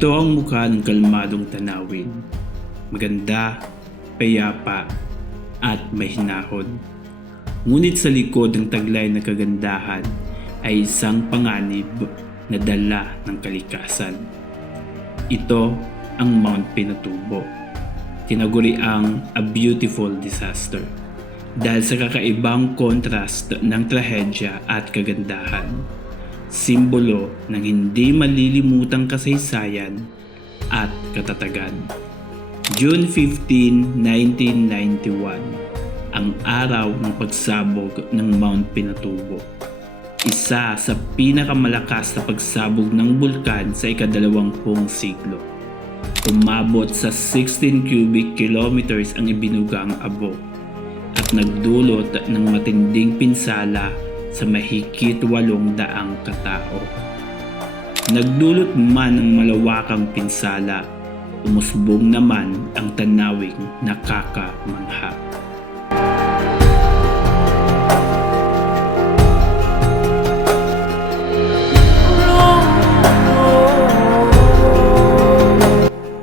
Ito ang mukha ng kalmadong tanawin. Maganda, payapa, at mahinahon. Ngunit sa likod ng taglay na kagandahan ay isang panganib na dala ng kalikasan. Ito ang Mount Pinatubo. Tinaguri ang a beautiful disaster dahil sa kakaibang kontrast ng trahedya at kagandahan. Simbolo ng hindi malilimutang kasaysayan at katatagan. June 15, 1991, ang araw ng pagsabog ng Mount Pinatubo. Isa sa pinakamalakas na pagsabog ng bulkan sa ika-20 siglo. Umabot sa 16 cubic kilometers ang ibinugang abo at nagdulot ng matinding pinsala sa mahigit 800 katao. Nagdulot man ng malawakang pinsala, umusbog naman ang tanawing nakakamangha.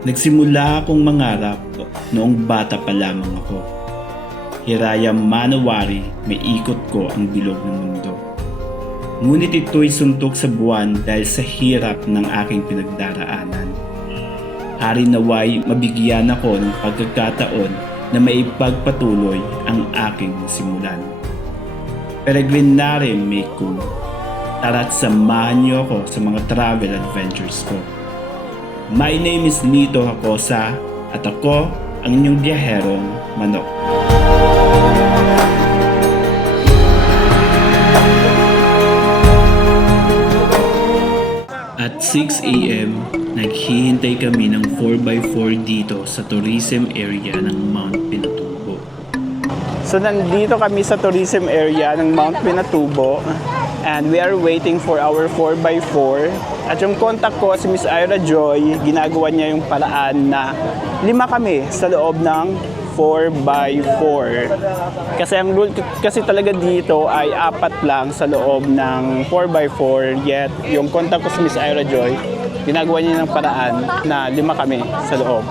Nagsimula akong mangarap noong bata pa lamang ako. Hirayam manawari, may ikot ko ang bilog ng mundo. Ngunit ito'y suntok sa buwan dahil sa hirap ng aking pinagdaraanan. Hari naway mabigyan ako ng pagkakataon na maipagpatuloy ang aking simulan. Peregrinare Mekong, tara't samahan niyo ako sa mga travel adventures ko. My name is Lito Hakosa at ako ang inyong biyaherong manok. At 6 AM, naghihintay kami ng 4x4 dito sa tourism area ng Mount Pinatubo. So nandito kami sa tourism area ng Mount Pinatubo and we are waiting for our 4x4. At yung contact ko si Miss Ira Joy, ginagawa niya yung paraan na 5 kami sa loob ng 4x4. Kasi ang rule kasi talaga dito ay 4 lang sa loob ng 4x4. Yet yung contact ko si Miss Ira Joy, ginagawa niya ng paraan na 5 kami sa loob.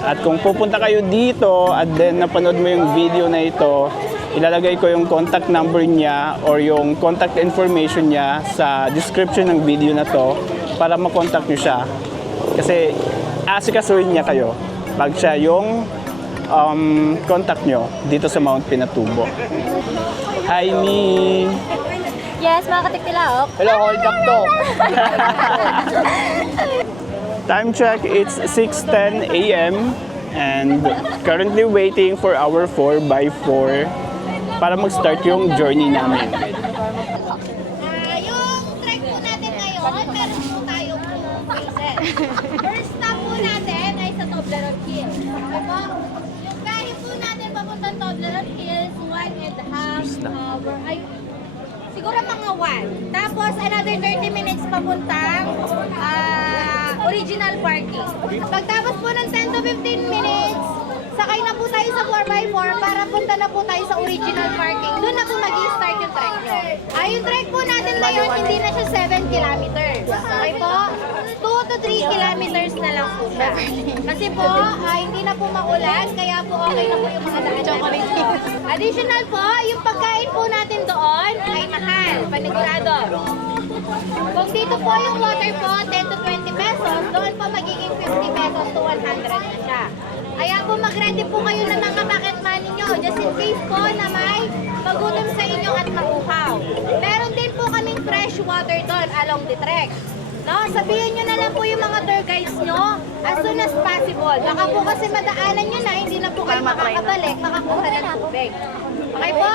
At kung pupunta kayo dito at then napanood mo yung video na ito, ilalagay ko yung contact number niya or yung contact information niya sa description ng video na to para makontak niyo siya. Kasi asikasuhin niya kayo pag siya yung contact nyo dito sa Mount Pinatubo. Hi, Mi! Yes, mga katiktilaok. Hello, hold up to! Time check, it's 6:10 AM and currently waiting for our 4x4 para mag-start yung journey namin. Yung trek po natin ngayon, meron po tayong 2 phases. First stop po natin ay sa Toblerone Hills. Yung biyahe po natin papuntang Toblerone Hills, 1.5 hour. Ay, siguro mga 1. Tapos another 30 minutes papuntang original parking. Pagtapos po ng 10 to 15 minutes, sakay na po tayo sa 4x4 para punta na po tayo sa original parking. Doon na po mag-i-start yung trek nyo. Yung trek po natin ngayon, hindi na siya 7 kilometers. Okay po? 2 to 3 kilometers na lang po siya. Kasi po, hindi na po maulan, kaya po okay na po yung mga daan. Additional po, yung pagkain po natin doon ay mahal, panigurado. Kung dito po yung water po, 10 to 20 pesos, doon po magiging 50 pesos to 100 na siya. Kaya po mag-ready po kayo ng mga pocket money nyo, just in case po na may magutom sa inyo at maguhaw. Meron din po kaming fresh water doon along the trek. No, sabihin nyo na lang po yung mga tour guides nyo as soon as possible. Baka po kasi madaanan nyo na, hindi na po kayo makakabalik, makakuha ng tubig. Okay po?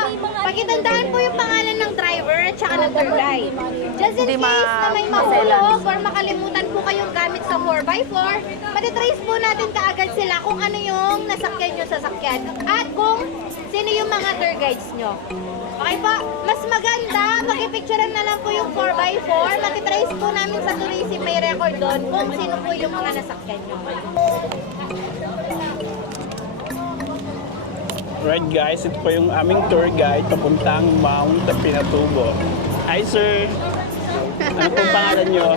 Pakitandaan po yung pangalan ng driver at saka ng tour guide. Just in case na may mahulog or makalimutan po kayong gamit sa 4x4, matitrace po natin kaagad sila kung ano yung nasakyan nyo sa sakyan at kung sino yung mga tour guides nyo. Okay po? Mas maganda, makipicturean na lang po yung 4x4, matitrace po namin sa tourism, may record doon kung sino po yung mga nasakyan nyo. Right guys, ito po yung aming tour guide papuntang Mount Pinatubo. Hi sir! Ano pong pangalan nyo?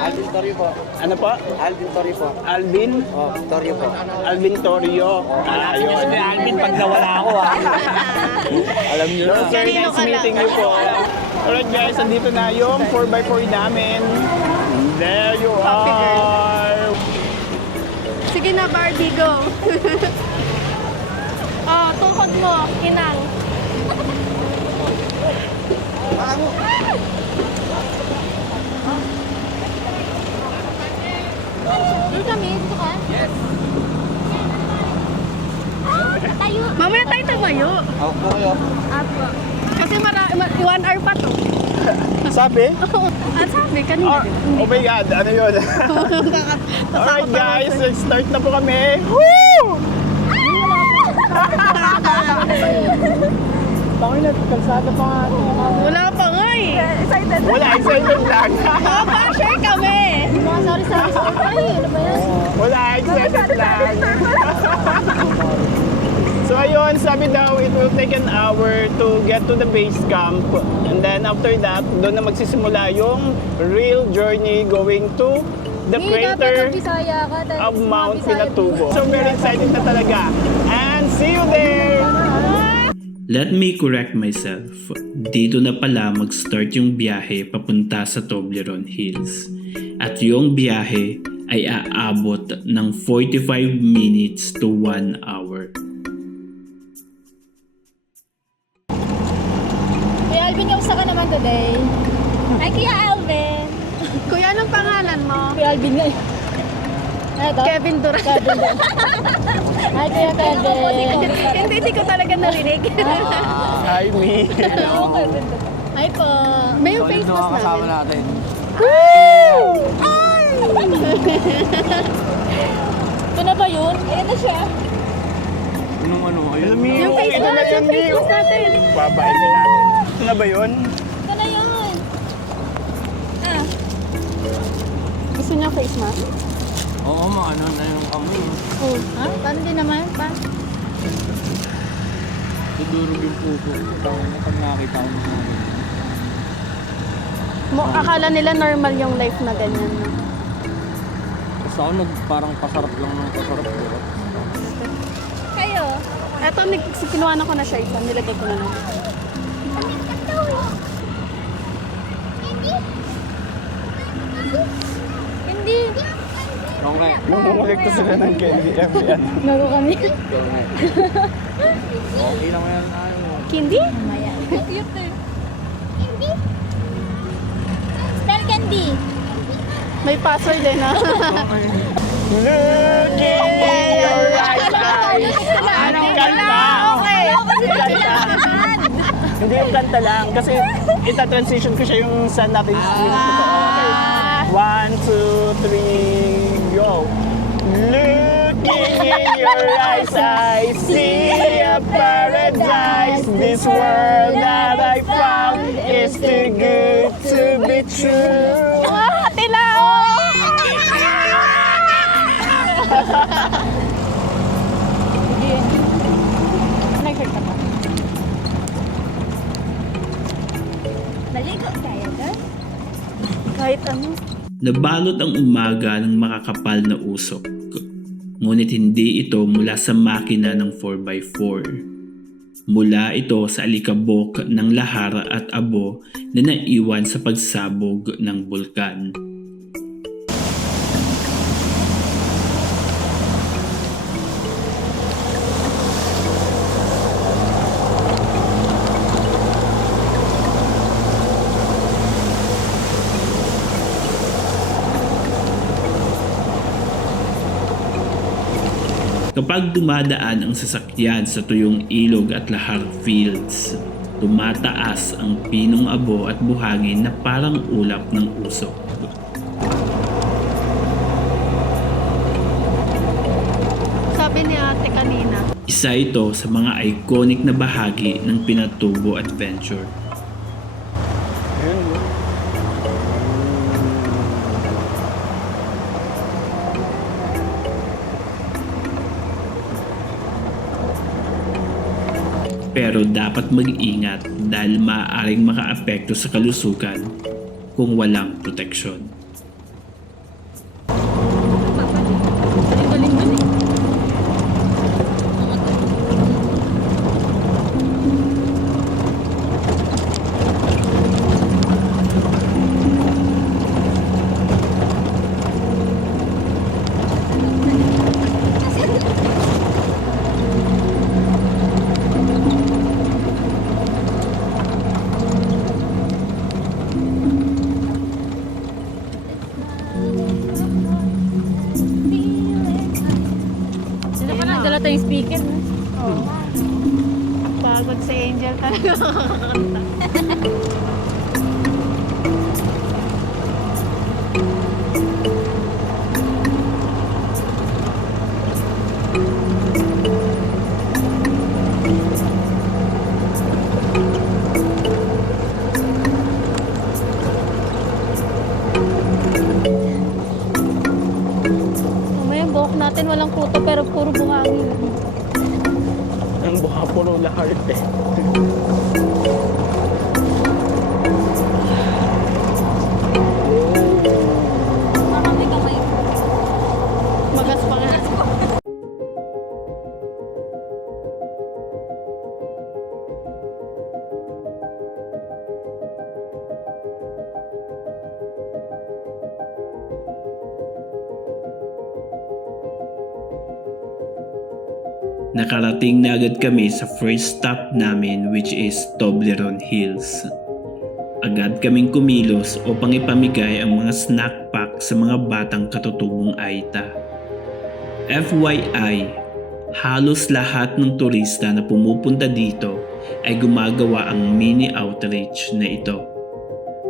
Alvin Torrio po. Ano po? Alvin Torrio po. Alvin? Oh, Torrio po. Alvin Torio. Ayun. Alvin pag nawala ako Alam niyo So, na. very nice meeting you po. Alright guys, andito na yung 4x4 namin. There you are. Sige na, Barbie, go. Tuhod mo, inang. Dito kami, dito ka? Yes. Tayo. Mamaya tayo tumayo. Ako po kayo. Apo. Kasi 1 hour pa to. Sabi? Sabi kanina. Oh my God, ano yun? Alright guys, let's start na po kami. Woo! Tangin na, kalsada pa nga. Wala pa nga eh. Excited. Wala, excited lang. Pa-share kami. Sorry. Ay, ano ba yan? Wala, excited lang. So ayun, sabi daw, it will take an hour to get to the base camp. And then after that, doon na magsisimula yung real journey going to the crater of Mount Pinatubo. So very excited na talaga. And see you there! Let me correct myself. Dito na pala mag-start yung biyahe papunta sa Toblerone Hills. At yung biyahe ay aabot ng 45 minutes to 1 hour. Kuya Alvin, kamusta ka naman today? Hi, Kuya Alvin. Kuya, anong pangalan mo? Kuya Alvin nga. Kevin Duran. Hi, Kuya Kevin. Hindi ko talaga narinig. Hi, me. Hello, Kevin Duran. Hi po. May yung face mask kasama namin. natin. Ito na ba yun? Ayan na siya. Anong ano? Ayun. Yung face Ito na mask, yun, yung face Mio. mask natin. Babae ko natin. Ito na ba yun? Ito na yun. Gusto niya face mask? Oo, maano na yung amoy. Oo. Ha? Paano din naman? Tudurog yung puso. Pag nakita ko na Akala nila normal yung life na ganyan. No? Basta ako parang pasarap lang ng pasarap. Kayo? Eto, kinuha na ko na siya ito. Nilagay ko na lang. Hindi. Okay. Mumulekto sila ng candy MBN. Nago kami. Okay lang yan. Candy? Maya. Cute eh. Candy? Spell candy. May password din ha. Look in your right eyes. Anong kanta? Okay. Hindi yung kanta lang. Kasi ita-transition ko siya yung sa natin. Okay. 1, 2, 3, go. Looking in your eyes, I see a paradise. This world that I found is too good to be true. Tilao! Nag-hurt ka pa. Maligo kaya ka? Kahit ano. Nabalot ang umaga ng makakapal na usok. Ngunit hindi ito mula sa makina ng 4x4. Mula ito sa alikabok ng lahar at abo na naiwan sa pagsabog ng bulkan. Kapag dumadaan ang sasakyan sa tuyong ilog at lahar fields, tumataas ang pinong abo at buhangin na parang ulap ng usok. Sabi ni ate kanina. Isa ito sa mga iconic na bahagi ng Pinatubo Adventure. Pero dapat mag-ingat dahil maaaring makaapekto sa kalusugan kung walang proteksyon. din. Oo. Pagod si Angel talaga makakanta. May buhok natin walang kuto pero puro buhangin. Ang buha puro lahat eh. Marami kamay. Magas pa nga. Nakarating na agad kami sa first stop namin, which is Toblerone Hills. Agad kaming kumilos upang ipamigay ang mga snack pack sa mga batang katutubong Aita. FYI, halos lahat ng turista na pumupunta dito ay gumagawa ang mini outreach na ito.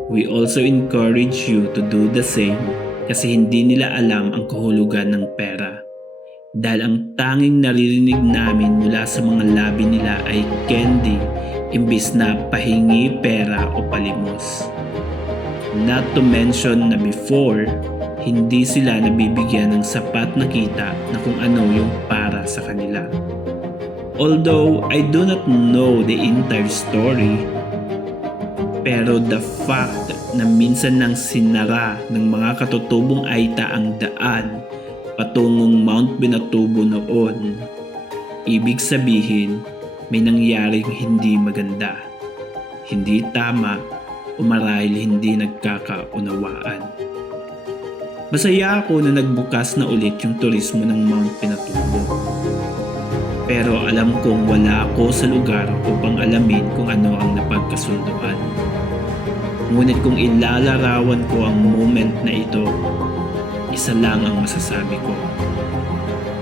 We also encourage you to do the same kasi hindi nila alam ang kahulugan ng pera. Dahil ang tanging naririnig namin mula sa mga labi nila ay candy imbis na pahingi, pera o palimos. Not to mention na before, hindi sila nabibigyan ng sapat na kita na kung ano yung para sa kanila. Although I do not know the entire story, pero the fact na minsan nang sinara ng mga katutubong Aita ang daan patungong Mount Pinatubo noon, ibig sabihin may nangyaring hindi maganda, hindi tama o marahil hindi nagkakaunawaan. Masaya ako na nagbukas na ulit yung turismo ng Mount Pinatubo. Pero alam kong wala ako sa lugar upang alamin kung ano ang napagkasunduan. Ngunit kung ilalarawan ko ang moment na ito, isa lang ang masasabi ko.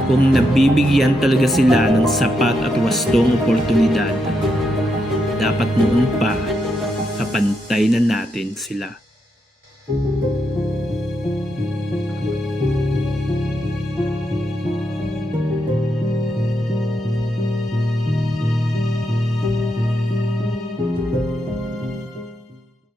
Kung nabibigyan talaga sila ng sapat at wastong oportunidad, dapat noon pa kapantay na natin sila.